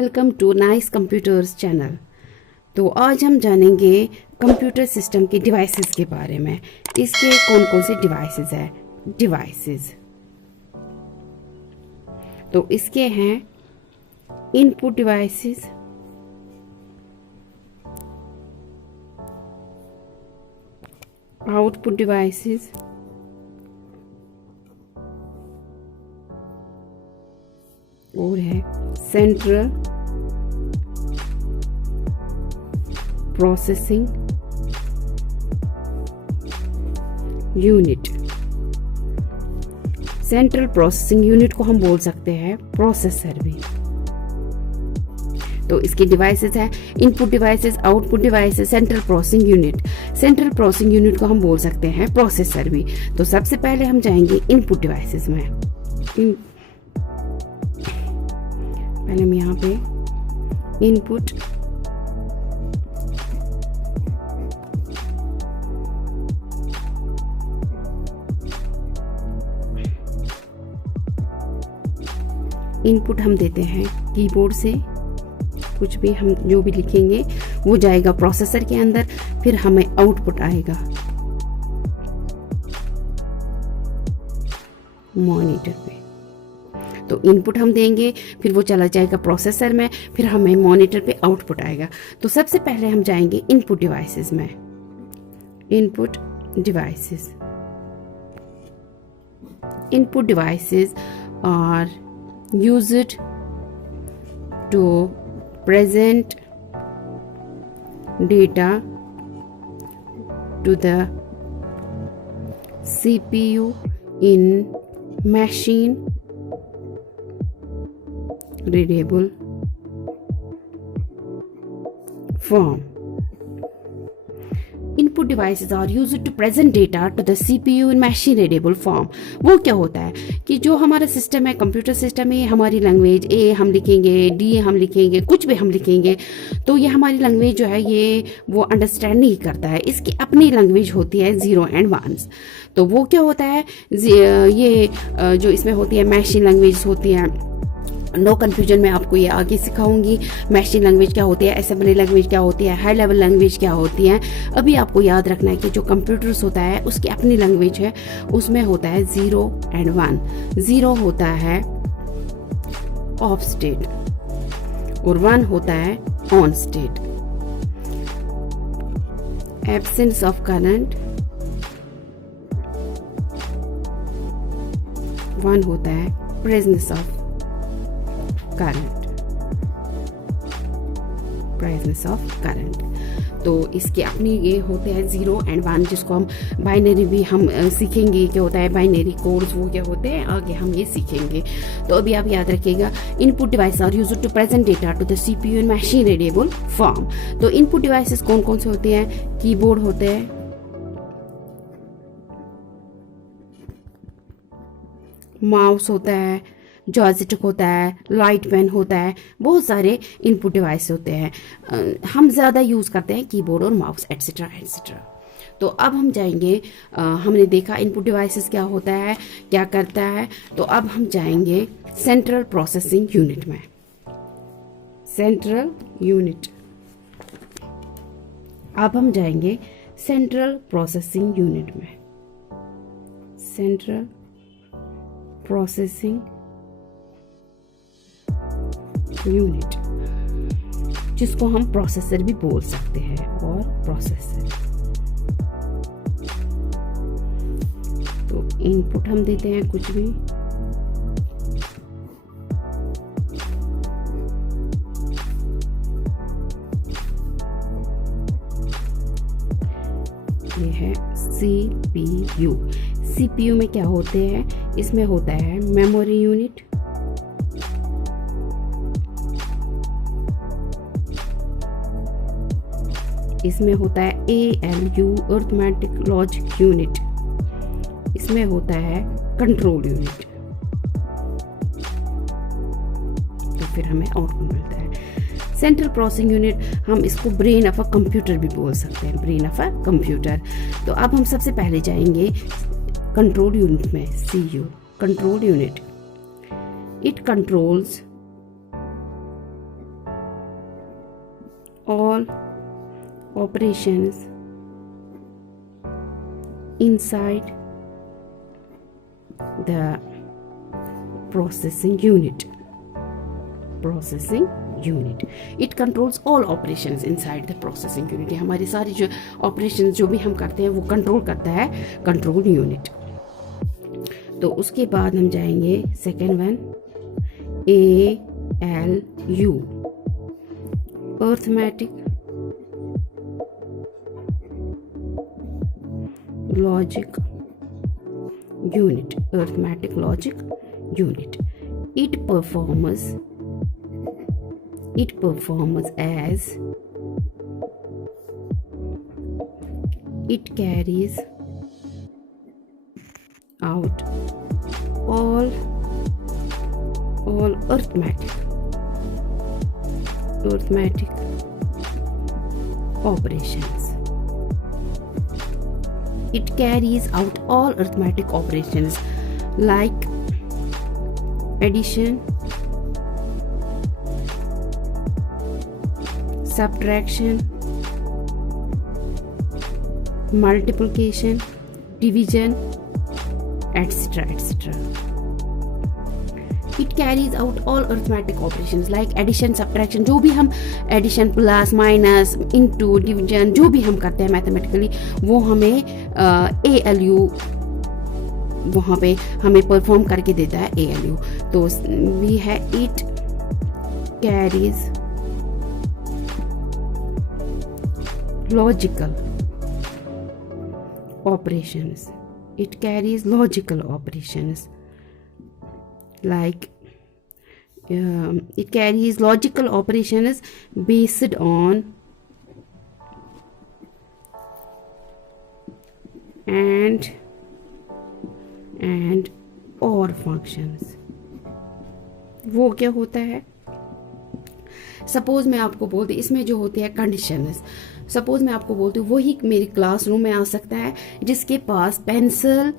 Welcome to nice computers channel. तो आज हम जानेंगे कंप्यूटर सिस्टम के डिवाइसेस के बारे में। इसके कौन कौन से डिवाइसेस हैं। डिवाइसेस तो इसके हैं इनपुट डिवाइसेस, आउटपुट डिवाइसेस, और है central processing unit. Central processing unit को हम बोल सकते हैं प्रोसेसर भी। तो इसके डिवाइसेस है input devices, output devices, central processing unit. Central processing unit को हम बोल सकते हैं प्रोसेसर भी। तो सबसे पहले हम जाएंगे इनपुट डिवाइसेस में। पहले हम यहाँ पे इनपुट इनपुट हम देते हैं कीबोर्ड से। कुछ भी हम जो भी लिखेंगे वो जाएगा प्रोसेसर के अंदर, फिर हमें आउटपुट आएगा मॉनिटर पे। तो इनपुट हम देंगे, फिर वो चला जाएगा प्रोसेसर में, फिर हमें मॉनिटर पे आउटपुट आएगा। तो सबसे पहले हम जाएंगे इनपुट डिवाइसेस में। Input devices, input devices are used to present data to the CPU in machine readable form. Input devices are used to present data to the CPU in machine readable form. वो क्या होता है कि जो हमारा system है, computer system है, हमारी लैंग्वेज ए हम लिखेंगे, डी हम लिखेंगे, कुछ भी हम लिखेंगे, तो ये हमारी लैंग्वेज जो है ये वो अंडरस्टैंड नहीं करता है। इसकी अपनी लैंग्वेज होती है 0 and 1। तो वो क्या होता है, ये जो इसमें होती है मशीन लैंग्वेज होती है। नो कन्फ्यूजन, मैं आपको ये आगे सिखाऊंगी मशीन लैंग्वेज क्या होती है, असेंबली लैंग्वेज क्या होती है, हाई लेवल लैंग्वेज क्या होती है। अभी आपको याद रखना है कि जो कंप्यूटर्स होता है उसकी अपनी लैंग्वेज है, उसमें होता है 0 and 1। 0 होता है ऑफ स्टेट और 1 होता है on state. Absence of current 1 होता है presence of presence of current। तो इसके अपनी ये होते हैं 0 and 1, जिसको हम बाइनरी भी हम सीखेंगे क्या होता है, बाइनरी कोड्स वो क्या होते हैं, आगे हम ये सीखेंगे। तो अभी आप याद रखिएगा, input device are used to present data to the CPU in machine readable form. तो इनपुट डिवाइसेस कौन कौन से होते हैं, कीबोर्ड होते हैं, माउस होता है, जॉयस्टिक होता है, लाइट पेन होता है, बहुत सारे इनपुट डिवाइस होते हैं। हम ज़्यादा यूज़ करते हैं कीबोर्ड और माउस एटसेट्रा एटसेट्रा। तो अब हम जाएंगे, हमने देखा इनपुट डिवाइसेस क्या होता है, क्या करता है। तो अब हम जाएंगे सेंट्रल प्रोसेसिंग यूनिट में। सेंट्रल यूनिट, अब हम जाएंगे सेंट्रल प्रोसेसिंग यूनिट में। सेंट्रल प्रोसेसिंग यूनिट, जिसको हम प्रोसेसर भी बोल सकते हैं, और प्रोसेसर। तो इनपुट हम देते हैं कुछ भी, ये है CPU। CPU में क्या होते हैं, इसमें होता है मेमोरी यूनिट, इसमें होता है ALU अरिथमेटिक लॉजिक यूनिट, इसमें होता है कंट्रोल यूनिट। तो फिर हमें आउटपुट मिलता है। सेंट्रल प्रोसेसिंग यूनिट, हम इसको ब्रेन ऑफ अ कंप्यूटर भी बोल सकते हैं, ब्रेन ऑफ अ कंप्यूटर। तो अब हम सबसे पहले जाएंगे कंट्रोल यूनिट में, CU control unit. It controls all operations inside the processing unit. It controls all operations inside the processing unit. हमारी सारी जो operations जो भी हम करते हैं वो control करता है control unit. तो उसके बाद हम जाएंगे second one, ALU, arithmetic logic unit. Arithmetic logic unit. It performs as it carries out all arithmetic operations. It carries out all arithmetic operations like addition, subtraction, multiplication, division, etc. It carries out all arithmetic operations like addition, subtraction, जो भी हम addition, plus, minus, into, division जो भी हम करते हैं mathematically वो हमें ALU वहाँ पे हमें परफॉर्म करके देता है ALU. तो we have it carries logical operations. It carries logical operations like it carries logical operations based on and or functions. वो क्या होता है? सपोज मैं आपको बोलती इसमें जो होती है कंडीशंस, सपोज मैं आपको बोलती हूँ वही मेरी क्लासरूम में आ सकता है जिसके पास पेंसिल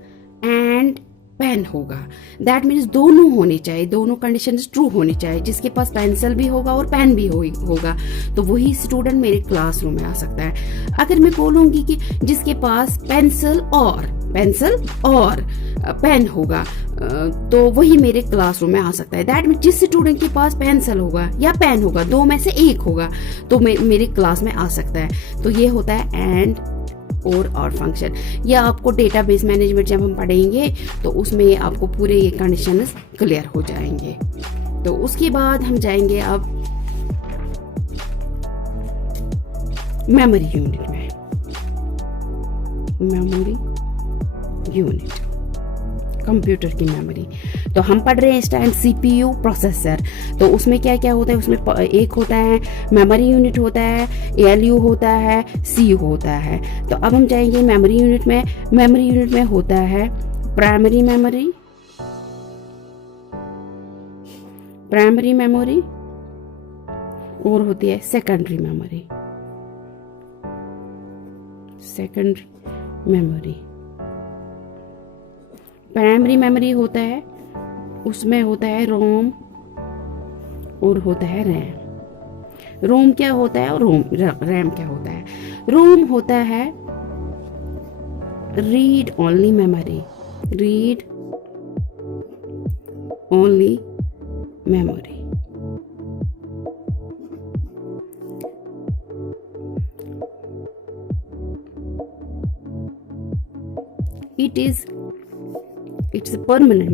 एंड पेन होगा. दैट मीन्स दोनों होने चाहिए, दोनों कंडीशंस ट्रू होनी चाहिए. जिसके पास पेंसिल भी होगा और पेन भी होगा तो वही स्टूडेंट मेरे क्लासरूम में आ सकता है. अगर मैं बोलूँगी कि जिसके पास पेंसिल और पेन होगा तो वही मेरे क्लासरूम में आ सकता है. दैट मीन्स जिस स्टूडेंट के पास पेंसिल होगा या पेन होगा दो में से एक होगा तो मेरे क्लास में आ सकता है. तो ये होता है एंड और फंक्शन. या आपको डेटाबेस मैनेजमेंट जब हम पढ़ेंगे तो उसमें आपको पूरे ये कंडीशंस क्लियर हो जाएंगे. तो उसके बाद हम जाएंगे अब मेमोरी यूनिट में. मेमोरी यूनिट कंप्यूटर की मेमोरी. तो हम पढ़ रहे हैं इस टाइम CPU प्रोसेसर. तो उसमें क्या क्या होता है? उसमें एक होता है मेमोरी यूनिट होता है, ALU होता है, CPU होता है. तो अब हम जाएंगे मेमोरी यूनिट में. मेमोरी यूनिट में होता है प्राइमरी मेमोरी और होती है सेकेंडरी मेमोरी. प्राइमरी मेमोरी होता है उसमें होता है रोम और होता है रैम. रोम क्या होता है और रैम क्या होता है? रोम होता है read only memory. It's a permanent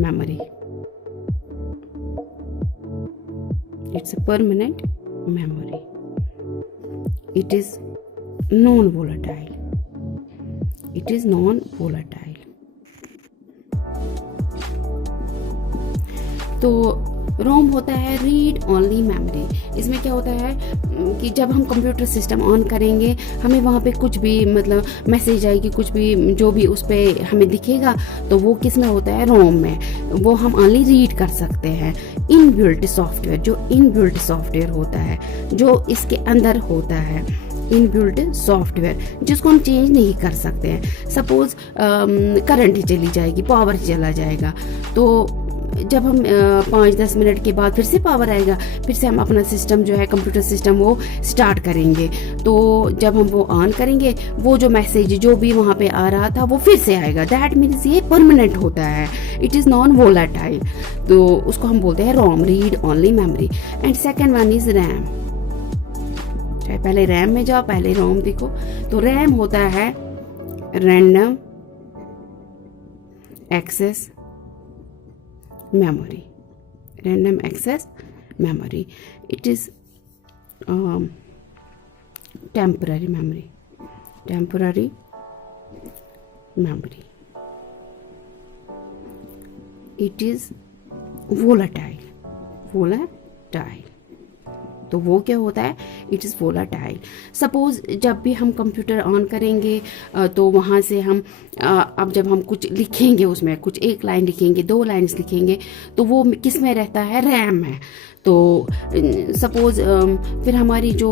memory. It is non-volatile. तो रोम होता है रीड ओनली मेमोरी. इसमें क्या होता है कि जब हम कंप्यूटर सिस्टम ऑन करेंगे हमें वहाँ पे कुछ भी मतलब मैसेज आएगी, कुछ भी जो भी उस पर हमें दिखेगा तो वो किस में होता है? रोम में. वो हम ओनली रीड कर सकते हैं. इनबिल्ट सॉफ्टवेयर होता है जो इसके अंदर होता है, इनबिल्ट सॉफ्टवेयर जिसको हम चेंज नहीं कर सकते हैं. सपोज करंट ही चली जाएगी, पावर चला जाएगा तो जब हम 5-10 मिनट के बाद फिर से पावर आएगा, फिर से हम अपना सिस्टम जो है कंप्यूटर सिस्टम वो स्टार्ट करेंगे। तो जब हम वो ऑन करेंगे, वो जो मैसेज जो भी वहाँ पे आ रहा था वो फिर से आएगा। दैट मीन्स ये परमानेंट होता है, इट इज़ नॉन वोलाटाइल। तो उसको हम बोलते हैं ROM, read only memory. And second one is RAM. पहले रैम में जाओ, पहले रोम देखो। तो रैम होता है random access memory, random access memory. It is temporary memory, temporary memory. It is volatile, volatile. तो वो क्या होता है, इट इज़ वोलाटाइल। सपोज जब भी हम कंप्यूटर ऑन करेंगे तो वहाँ से हम अब जब हम कुछ लिखेंगे, उसमें कुछ एक लाइन लिखेंगे, 2 लाइन्स लिखेंगे, तो वो किस में रहता है, रैम में। तो सपोज फिर हमारी जो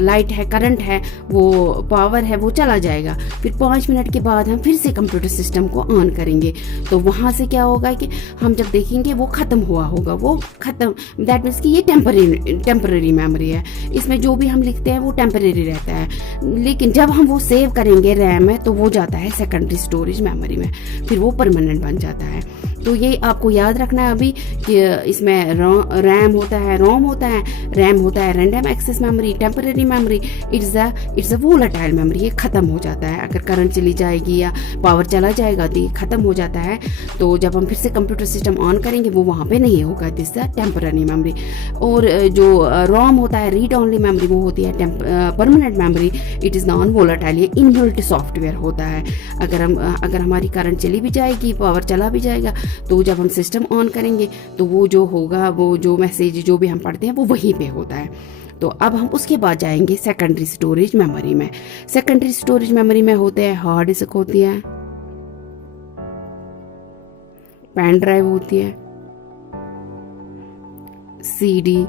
लाइट है, करंट है, वो पावर है, वो चला जाएगा। फिर 5 मिनट के बाद हम फिर से कंप्यूटर सिस्टम को ऑन करेंगे, तो वहाँ से क्या होगा कि हम जब देखेंगे वो ख़त्म हुआ होगा, वो ख़त्म। दैट मीन्स कि ये टेम्पररी मेमोरी है। इसमें जो भी हम लिखते हैं वो टेम्पररी रहता है, लेकिन जब हम वो सेव करेंगे रैम में, तो वो जाता है सेकेंडरी स्टोरेज मेमोरी में, फिर वो परमानेंट बन जाता है। तो ये आपको याद रखना है अभी कि इसमें रैम होता है, रोम होता है, रैम होता है random access memory, temporary memory, it's a volatile memory. ये ख़त्म हो जाता है, अगर करंट चली जाएगी या पावर चला जाएगा तो ये ख़त्म हो जाता है। तो जब हम फिर से कंप्यूटर सिस्टम ऑन करेंगे वो वहाँ पे नहीं होगा, दिस अ टेम्पररी मेमोरी। और जो रोम होता है, रीड ओनली मेमोरी, वो होती है permanent memory, it is non volatile. ये इनबिल्ट सॉफ्टवेयर होता है। अगर हमारी करंट चली भी जाएगी, पावर चला भी जाएगा, तो जब हम सिस्टम ऑन करेंगे तो वो जो होगा, वो जो मैसेज जो भी हम पढ़ते हैं वो वहीं पे होता है। तो अब हम उसके बाद जाएंगे सेकेंडरी स्टोरेज मेमोरी में। सेकेंडरी स्टोरेज मेमोरी में होते हैं हार्ड डिस्क होती है, पेन ड्राइव होती है, सीडी,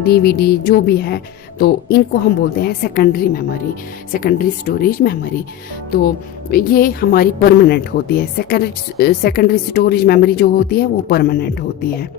डीवीडी, जो भी है, तो इनको हम बोलते हैं secondary memory, secondary storage memory. तो ये हमारी परमानेंट होती है। सेकेंडरी स्टोरेज मेमोरी जो होती है वो परमानेंट होती है।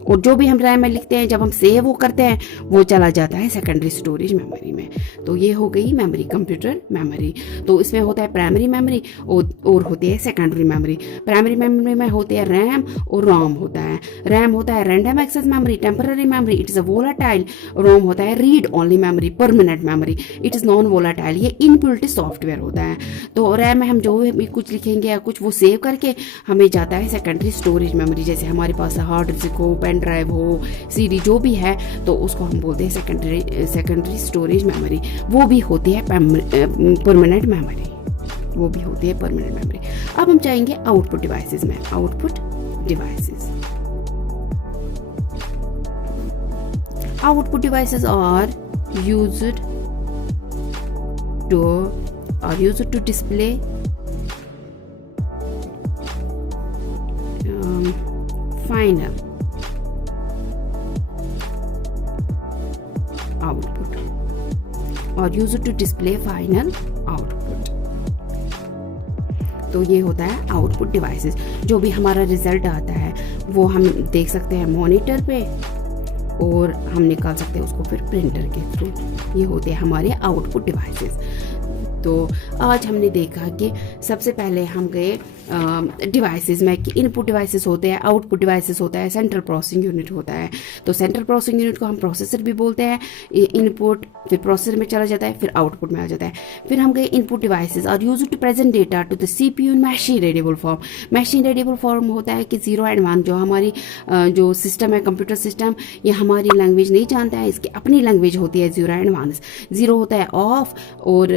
और जो भी हम रैम में लिखते हैं, जब हम सेव वो करते हैं, वो चला जाता है सेकेंडरी स्टोरेज मेमोरी में। तो ये हो गई मेमोरी, कंप्यूटर मेमोरी। तो इसमें होता है प्राइमरी मेमोरी और होती है सेकेंडरी मेमोरी। प्राइमरी मेमोरी में होते हैं रैम और रोम होता है। रैम होता है random access memory, temporary memory, it is a volatile. ROM होता है read only memory, permanent memory, it is non volatile. ये इनबिल्ट सॉफ्टवेयर होता है। तो रैम में हम जो भी कुछ लिखेंगे या कुछ वो सेव करके हमें जाता है सेकेंडरी स्टोरेज मेमोरी। जैसे हमारे पास हार्ड डिस्क हो, पेन ड्राइव हो, सीडी, जो भी है, तो उसको हम बोलते हैं सेकेंडरी स्टोरेज मेमोरी। वो भी होती है परमानेंट मेमोरी, वो भी होती है परमानेंट मेमोरी। अब हम जाएंगे आउटपुट डिवाइसेस में। Output devices, output devices are used to display final output or used to display final output। तो ये होता है आउटपुट डिवाइसेस। जो भी हमारा रिजल्ट आता है वो हम देख सकते हैं मॉनिटर पे, और हम निकाल सकते हैं उसको फिर प्रिंटर के थ्रू। ये होते हैं हमारे आउटपुट डिवाइसेस। तो आज हमने देखा कि सबसे पहले हम गए डिवाइसेस में कि इनपुट डिवाइसेस होते हैं, आउटपुट डिवाइसेस होता है, सेंट्रल प्रोसेसिंग यूनिट होता है। तो सेंट्रल प्रोसेसिंग यूनिट को हम प्रोसेसर भी बोलते हैं। इनपुट फिर प्रोसेसर में चला जाता है, फिर आउटपुट में आ जाता है। फिर हम गए input devices are used to present data to the CPU in machine readable form. Machine readable form होता है कि 0 and 1, जो हमारी जो सिस्टम है, कंप्यूटर सिस्टम, ये हमारी लैंग्वेज नहीं जानता है, इसकी अपनी लैंग्वेज होती है 0 and 1। 0 होता है ऑफ और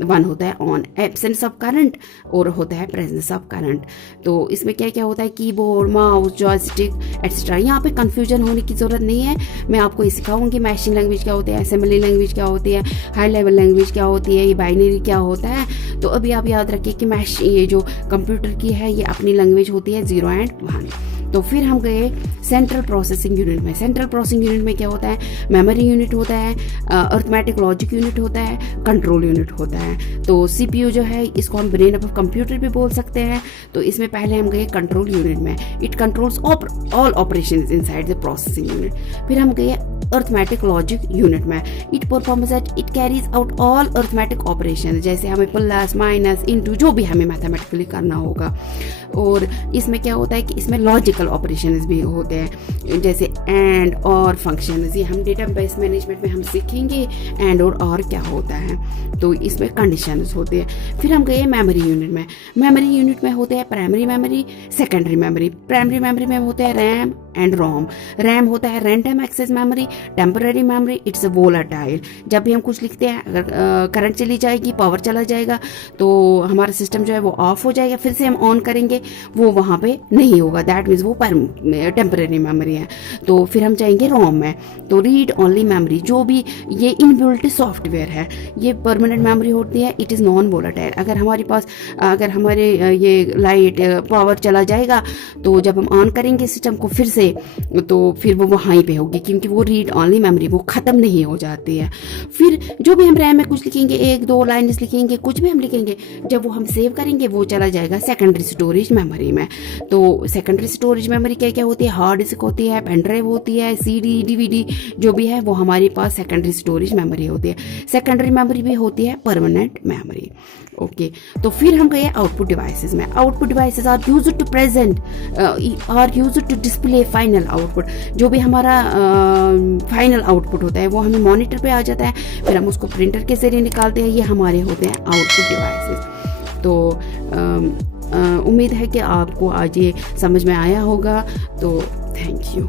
1 होता है ऑन, एब्सेंस ऑफ करंट और होता है प्रेजेंस ऑफ करंट। तो इसमें क्या क्या होता है, कीबोर्ड, माउस, जॉयस्टिक एक्सेट्रा। यहाँ पे कंफ्यूजन होने की ज़रूरत नहीं है। मैं आपको ये सिखाऊंगी मैशिंग लैंग्वेज क्या होती है, असेंबली लैंग्वेज क्या होती है, हाई लेवल लैंग्वेज क्या होती है, ये बाइनरी क्या होता है। तो अभी आप याद रखिए कि ये जो कंप्यूटर की है ये अपनी लैंग्वेज होती है 0 and 1। तो फिर हम गए सेंट्रल प्रोसेसिंग यूनिट में। सेंट्रल प्रोसेसिंग यूनिट में क्या होता है, मेमोरी यूनिट होता है, अर्थमेटिक लॉजिक यूनिट होता है, कंट्रोल यूनिट होता है। तो सीपीयू जो है इसको हम ब्रेन ऑफ कंप्यूटर भी बोल सकते हैं। तो इसमें पहले हम गए कंट्रोल यूनिट में, it controls all operations inside the processing unit. फिर हम गए अर्थमेटिक लॉजिक यूनिट में, it performs that it carries out all arithmetic operation, जैसे हमें प्लस माइनस इनटू जो भी हमें मैथमेटिकली करना होगा। और इसमें क्या होता है कि इसमें लॉजिकल ऑपरेशंस भी होते हैं, जैसे एंड और फंक्शंस। ये हम डेटाबेस मैनेजमेंट में हम सीखेंगे एंड और क्या होता है। तो इसमें कंडीशंस होते हैं। फिर हम गए मेमोरी यूनिट में। मेमोरी यूनिट में होते हैं primary memory, secondary memory. Primary memory में होते हैं रैम एंड रोम। रैम होता है random access memory, temporary memory, it's volatile. जब भी हम कुछ लिखते हैं, अगर करंट चली जाएगी, पावर चला जाएगा, तो हमारा सिस्टम जो है वो ऑफ हो जाएगा। फिर से हम ऑन करेंगे, वो वहाँ पे नहीं होगा, दैट मीन्स वो टेम्पररी मेमोरी है। तो फिर हम जाएंगे रोम में। तो रीड ओनली मेमोरी, जो भी ये इनबिल्ट सॉफ्टवेयर है, ये परमानेंट मेमोरी होती है, इट इज़ नॉन वोलाटाइल। अगर हमारे पास अगर हमारे ये लाइट पावर चला जाएगा, तो जब हम ऑन करेंगे सिस्टम को फिर से, तो फिर वो वहीं पे होगी, क्योंकि वो रीड ओनली मेमोरी वो ख़त्म नहीं हो जाती है। फिर जो भी हम रैम में कुछ लिखेंगे, 1-2 लाइन्स लिखेंगे, कुछ भी हम लिखेंगे, जब वो हम सेव करेंगे वो चला जाएगा सेकेंडरी स्टोरेज मेमोरी में। तो सेकेंडरी स्टोरेज मेमोरी क्या क्या होती है, हार्ड डिस्क होती है, पेन ड्राइव होती है, CD DVD जो भी है वो हमारे पास सेकेंडरी स्टोरेज मेमोरी होती है। सेकेंडरी मेमोरी भी होती है परमानेंट मेमोरी। ओके, तो फिर हम गए आउटपुट डिवाइसेस में। Output devices are used to present are used to display final output. जो भी हमारा फाइनल आउटपुट होता है वो हमें मॉनिटर पे आ जाता है, फिर हम उसको प्रिंटर के जरिए निकालते हैं। ये हमारे होते हैं आउटपुट डिवाइसेस। तो उम्मीद है कि आपको आज ये समझ में आया होगा। तो थैंक यू।